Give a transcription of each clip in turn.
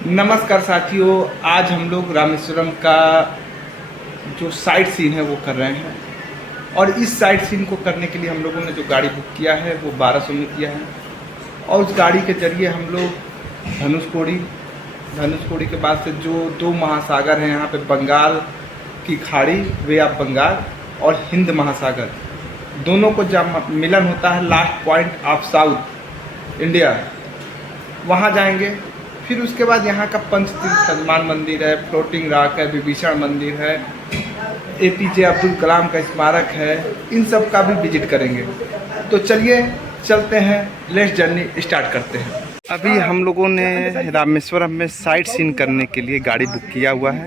नमस्कार साथियों, आज हम लोग रामेश्वरम का जो साइट सीन है वो कर रहे हैं। और इस साइट सीन को करने के लिए हम लोगों ने जो गाड़ी बुक किया है वो 1200 में किया है। और उस गाड़ी के जरिए हम लोग धनुषकोडी के बाद से जो दो महासागर हैं यहाँ पे, बंगाल की खाड़ी, वे ऑफ बंगाल और हिंद महासागर, दोनों को जब मिलन होता है last point of south India, वहाँ जाएंगे। फिर उसके बाद यहाँ का पंचतीर्थ हनुमान मंदिर है, फ्लोटिंग रॉक है, विभीषण मंदिर है, APJ अब्दुल कलाम का स्मारक है, इन सब का भी विजिट करेंगे। तो चलिए चलते हैं, लेट्स जर्नी स्टार्ट करते हैं। अभी हम लोगों ने रामेश्वरम में साइट सीन करने के लिए गाड़ी बुक किया हुआ है।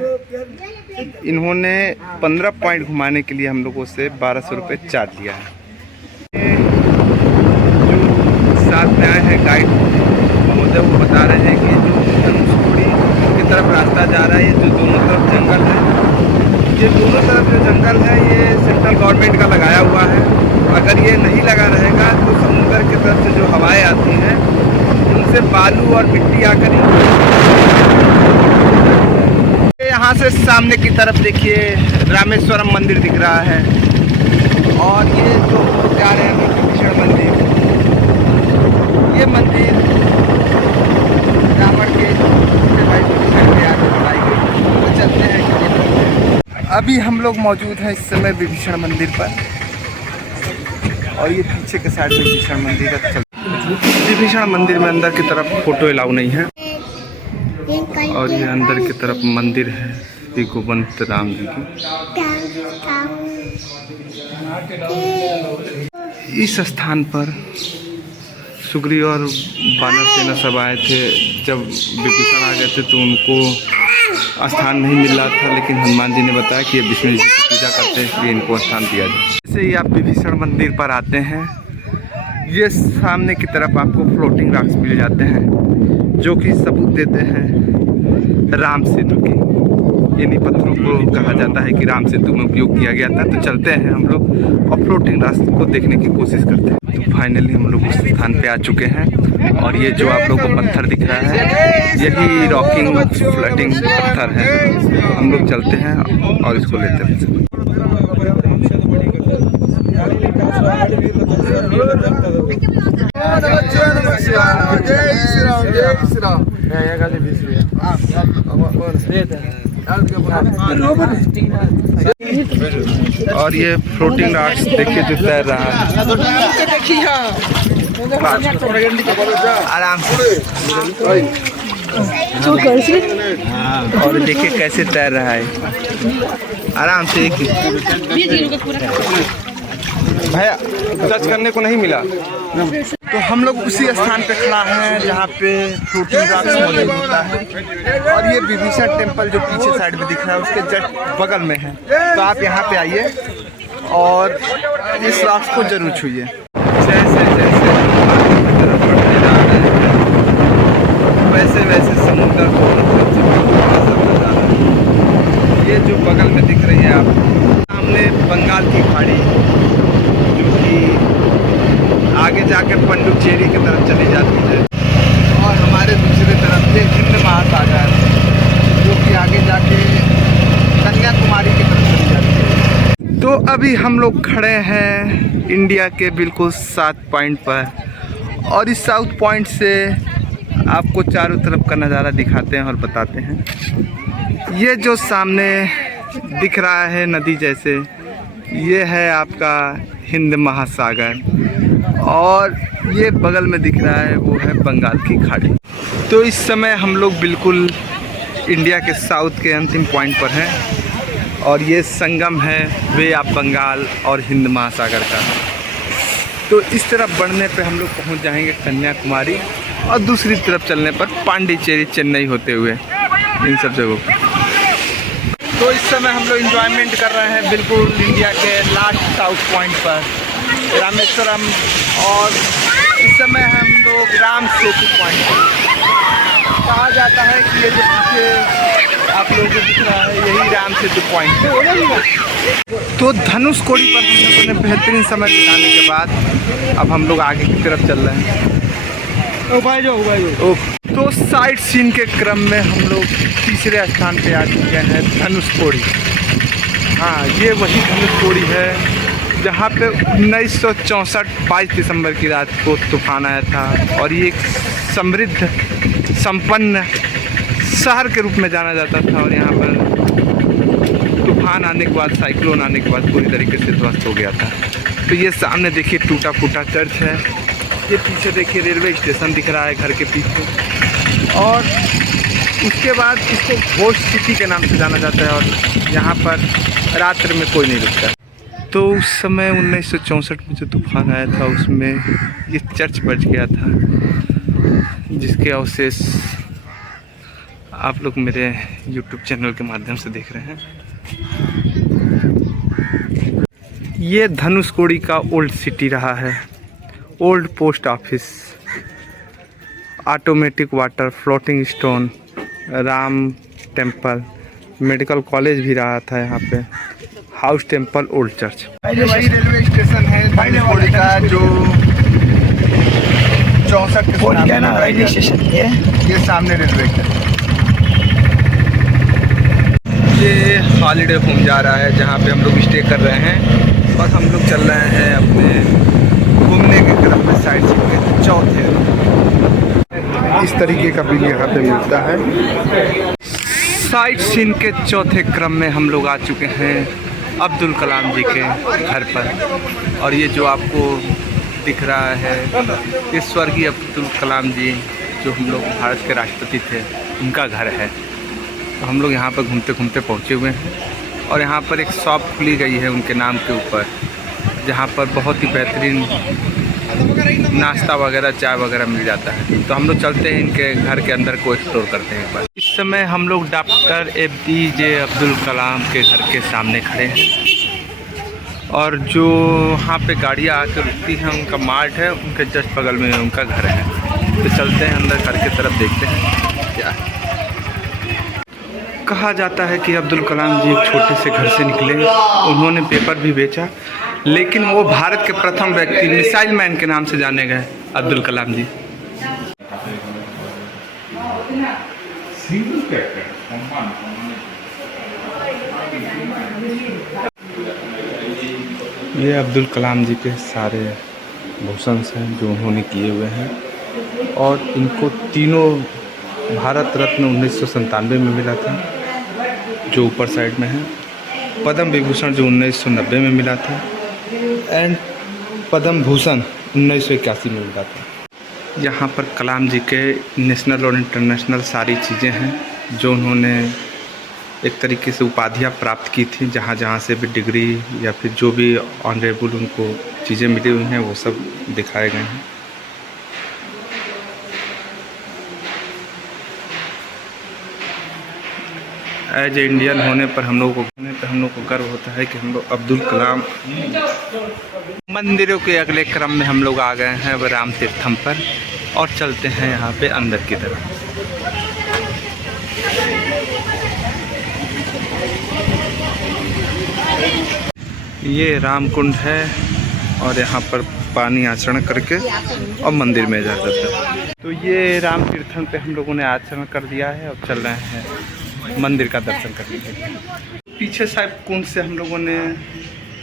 इन्होंने 15 पॉइंट घुमाने के लिए हम लोगों से 1200 रुपये चार्ज लिया है। जो साथ में आए हैं गाइड महोदय, वो बता रहे हैं कि जो धनुषकोडी की तरफ रास्ता जा रहा है, ये जो दोनों तरफ जंगल है, ये दोनों तरफ जो जंगल है ये सेंट्रल गवर्नमेंट का लगाया हुआ है। अगर ये नहीं लगा रहेगा तो समुद्र की तरफ से जो हवाएं आती हैं उनसे बालू और मिट्टी आकर यहाँ से सामने की तरफ देखिए रामेश्वरम मंदिर दिख रहा है। और ये जो जा रहे हैं विभीषण मंदिर, ये मंदिर रावण के भाई बनाई गई। तो चलते हैं। अभी हम लोग मौजूद हैं इस समय विभीषण मंदिर पर, और ये पीछे के साइड में विभीषण मंदिर है। विभीषण मंदिर में अंदर की तरफ फोटो अलाउ नहीं है, और ये अंदर की तरफ मंदिर है श्री गोवंत राम जी की। इस स्थान पर सुग्रीव और वानर सेना सब आए थे। जब विभीषण आ गए थे तो उनको स्थान नहीं मिल रहा था, लेकिन हनुमान जी ने बताया कि ये विष्णु जी की पूजा करते हैं, इसलिए इनको स्थान दिया जाए। जैसे ही आप विभीषण मंदिर पर आते हैं, ये सामने की तरफ आपको फ्लोटिंग रॉक्स मिल जाते हैं, जो कि सबूत देते हैं राम सेतु की। इन्हीं पत्थरों को कहा जाता है कि राम सेतु में उपयोग किया गया था। तो चलते हैं हम लोग और फ्लोटिंग रास्ते को देखने की कोशिश करते हैं। तो फाइनली हम लोग उस स्थान पे आ चुके हैं, और ये जो आप लोगों को पत्थर दिख रहा है यही रॉकिंग फ्लोटिंग पत्थर है। हम लोग चलते हैं और इसको लेते हैं। और ये फ्लोटिंग रॉक्स देखिए जो तैर रहा है आराम से, और देखिए कैसे तैर रहा है आराम से। भैया टच करने को नहीं मिला। तो हम लोग उसी स्थान पे खड़ा हैं जहाँ पे फ्लोटिंग रॉक्स मौजूद होता है। और ये विभीषण टेम्पल जो पीछे साइड में दिख रहा है उसके जस्ट बगल में है। तो आप यहाँ पे आइए और इस रॉक्स को जरूर छूइए। जैसे जैसे वैसे वैसे समुद्र को ये जो बगल में दिख रही है आप सामने बंगाल की खाड़ी, जो कि आगे जाकर पंडुचेरी की तरफ चली जाती है, और हमारे दूसरी तरफ ये हिंद महासागर, जो कि आगे जाके कन्याकुमारी की तरफ चली जाती है। तो अभी हम लोग खड़े हैं इंडिया के बिल्कुल साउथ पॉइंट पर, और इस साउथ पॉइंट से आपको चारों तरफ का नज़ारा दिखाते हैं और बताते हैं। ये जो सामने दिख रहा है नदी जैसे, ये है आपका हिंद महासागर, और ये बगल में दिख रहा है वो है बंगाल की खाड़ी। तो इस समय हम लोग बिल्कुल इंडिया के साउथ के अंतिम पॉइंट पर हैं, और ये संगम है वे ऑफ बंगाल और हिंद महासागर का। तो इस तरफ बढ़ने पे हम लोग पहुंच जाएंगे कन्याकुमारी, और दूसरी तरफ चलने पर पांडिचेरी, चेन्नई होते हुए इन सब जगहों पर। तो इस समय हम लोग इंजॉयमेंट कर रहे हैं बिल्कुल इंडिया के लास्ट साउथ पॉइंट पर रामेश्वरम, और इस समय हम लोग राम सेतु पॉइंट पर। कहा जाता है कि ये जो पीछे आप लोगों को दिख रहा है यही राम सेतु पॉइंट है। तो धनुषकोडी पर हम लोगों ने बेहतरीन समय बिताने के बाद अब हम लोग आगे की तरफ चल रहे हैं। तो साइट सीन के क्रम में हम लोग तीसरे स्थान पे आ चुके हैं, धनुषकोडी। हाँ, ये वही धनुषकोडी है जहाँ पे 1964 22 दिसंबर की रात को तूफान आया था। और ये एक समृद्ध संपन्न शहर के रूप में जाना जाता था। और यहाँ पर तूफान आने के बाद, साइक्लोन आने के बाद पूरी तरीके से ध्वस्त हो गया था। तो ये सामने देखिए टूटा फूटा चर्च है। ये पीछे देखिए रेलवे स्टेशन दिख रहा है घर के पीछे। और उसके बाद इसको घोस्ट सिटी के नाम से जाना जाता है। और यहाँ पर रात्रि में कोई नहीं रुकता। तो उस समय 1964 में जो तूफान आया था उसमें ये चर्च बच गया था, जिसके अवशेष आप लोग मेरे YouTube चैनल के माध्यम से देख रहे हैं। ये धनुषकोडी का ओल्ड सिटी रहा है। Old post office, automatic water, floating stone, Ram temple, medical college भी रहा था यहाँ पे, हाउस टेम्पल, ओल्ड चर्च। वही रेलवे स्टेशन है धनुषकोडी का जो 64 के रेलवे स्टेशन है। ये सामने रेलवे स्टेशन। ये हॉलीडे होम जा रहा है जहाँ पे हम लोग स्टे कर रहे हैं। और हम लोग चल रहे हैं अपने घूमने के क्रम में साइड सीन के चौथे। इस तरीके का बिल यहाँ पे मिलता है। साइट सीन के चौथे क्रम में हम लोग आ चुके हैं अब्दुल कलाम जी के घर पर। और ये जो आपको दिख रहा है ये स्वर्गीय अब्दुल कलाम जी, जो हम लोग भारत के राष्ट्रपति थे, उनका घर है। तो हम लोग यहाँ पर घूमते घूमते पहुँचे हुए हैं। और यहाँ पर एक शॉप खुली गई है उनके नाम के ऊपर, जहाँ पर बहुत ही बेहतरीन नाश्ता वगैरह, चाय वगैरह मिल जाता है। तो हम लोग चलते हैं इनके घर के अंदर को एक्सप्लोर करते हैं एक बार। इस समय हम लोग डॉक्टर APJ अब्दुल कलाम के घर के सामने खड़े हैं। और जो वहाँ पे गाड़ियाँ आकर रुकती हैं उनका मार्ट है, उनके जस्ट बगल में उनका घर है। तो चलते हैं अंदर घर की तरफ, देखते हैं क्या है। कहा जाता है कि अब्दुल कलाम जी एक छोटे से घर से निकले, उन्होंने पेपर भी बेचा, लेकिन वो भारत के प्रथम व्यक्ति, मिसाइल मैन के नाम से जाने गए अब्दुल कलाम जी। ये अब्दुल कलाम जी के सारे भूषण हैं जो उन्होंने किए हुए हैं। और इनको तीनों भारत रत्न 1997 में मिला था, जो ऊपर साइड में है। पद्म विभूषण जो 1990 में मिला था। एंड पद्म भूषण 1981 में मिला था। यहाँ पर कलाम जी के नेशनल और इंटरनेशनल सारी चीज़ें हैं जो उन्होंने एक तरीके से उपाधियाँ प्राप्त की थी। जहाँ जहाँ से भी डिग्री या फिर जो भी ऑनरेबल उनको चीज़ें मिली हुई हैं वो सब दिखाए गए हैं। एज ए इंडियन होने पर हम लोग को गर्व होता है कि हम लोग अब्दुल कलाम। मंदिरों के अगले क्रम में हम लोग आ गए हैं राम तीर्थम पर। और चलते हैं यहाँ पे अंदर की तरफ। ये राम कुंड है और यहाँ पर पानी आचरण करके और मंदिर में जा सकते हैं। तो ये राम तीर्थम पे हम लोगों ने आचरण कर दिया है और चल रहे हैं मंदिर का दर्शन करने के लिए। पीछे साइड कुंड से हम लोगों ने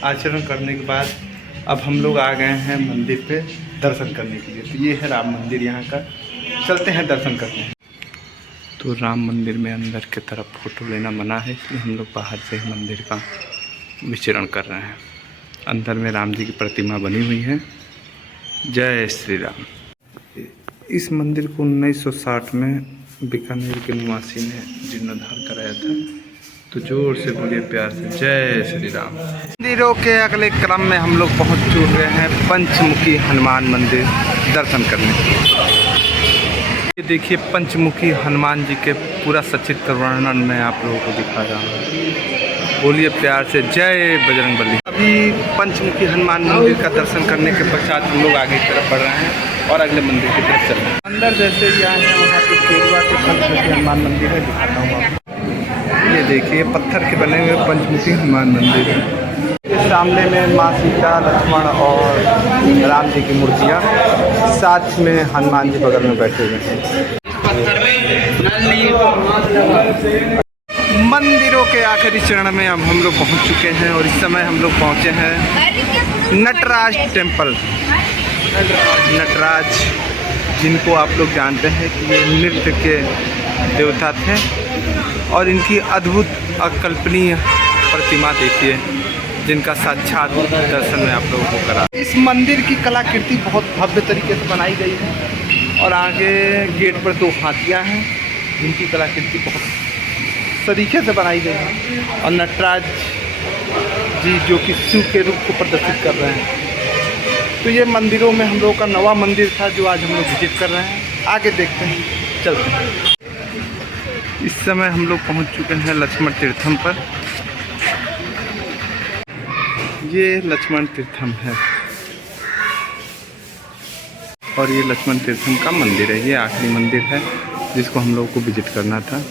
आचरण करने के बाद अब हम लोग आ गए हैं मंदिर पे दर्शन करने के लिए। तो ये है राम मंदिर यहाँ का, चलते हैं दर्शन करते हैं। तो राम मंदिर में अंदर की तरफ फ़ोटो लेना मना है, इसलिए हम लोग बाहर से ही मंदिर का विचरण कर रहे हैं। अंदर में राम जी की प्रतिमा बनी हुई है। जय श्री राम। इस मंदिर को 1960 में बीकानेर के निवासी ने जीर्णोद्धार कराया था। तो जोर से बोलिए प्यार से जय श्री राम। मंदिरों के अगले क्रम में हम लोग पहुंच चुके हैं पंचमुखी हनुमान मंदिर दर्शन करने। ये देखिए पंचमुखी हनुमान जी के पूरा सचित्र वर्णन मैं आप लोगों को दिखा रहा हूँ। बोलिए प्यार से जय बजरंगबली। अभी पंचमुखी हनुमान मंदिर का दर्शन करने के पश्चात हम लोग आगे की तरफ बढ़ रहे हैं और अगले मंदिर की तरफ चल रहे हैं। अंदर जैसे ही आए हैं वहाँ पे केरुआ के पंचमुखी हनुमान मंदिर है, दिखाता हूँ आपको। ये देखिए पत्थर के बने हुए पंचमुखी हनुमान मंदिर है। इसके सामने में माँ सीता, लक्ष्मण और राम जी की मूर्तियाँ, साथ में हनुमान जी बगल में बैठे हुए हैं। मंदिरों के आखिरी चरण में अब हम लोग पहुंच चुके हैं और इस समय हम लोग पहुंचे हैं नटराज टेम्पल। नटराज, जिनको आप लोग जानते हैं कि ये नृत्य के देवता थे और इनकी अद्भुत अकल्पनीय प्रतिमा देखिए, जिनका साक्षात दर्शन में आप लोगों को करा। इस मंदिर की कलाकृति बहुत भव्य तरीके से बनाई गई है और आगे गेट पर 2 हाथियाँ हैं जिनकी कलाकृति बहुत तरीके से बनाई गई है और नटराज जी जो कि शिव के रूप को प्रदर्शित कर रहे हैं। तो ये मंदिरों में हम लोगों का नवा मंदिर था जो आज हम लोग विजिट कर रहे हैं। आगे देखते हैं, चलते हैं। इस समय हम लोग पहुंच चुके हैं लक्ष्मण तीर्थम पर। ये लक्ष्मण तीर्थम है और ये लक्ष्मण तीर्थम का मंदिर है। ये आखिरी मंदिर है जिसको हम लोग को विजिट करना था।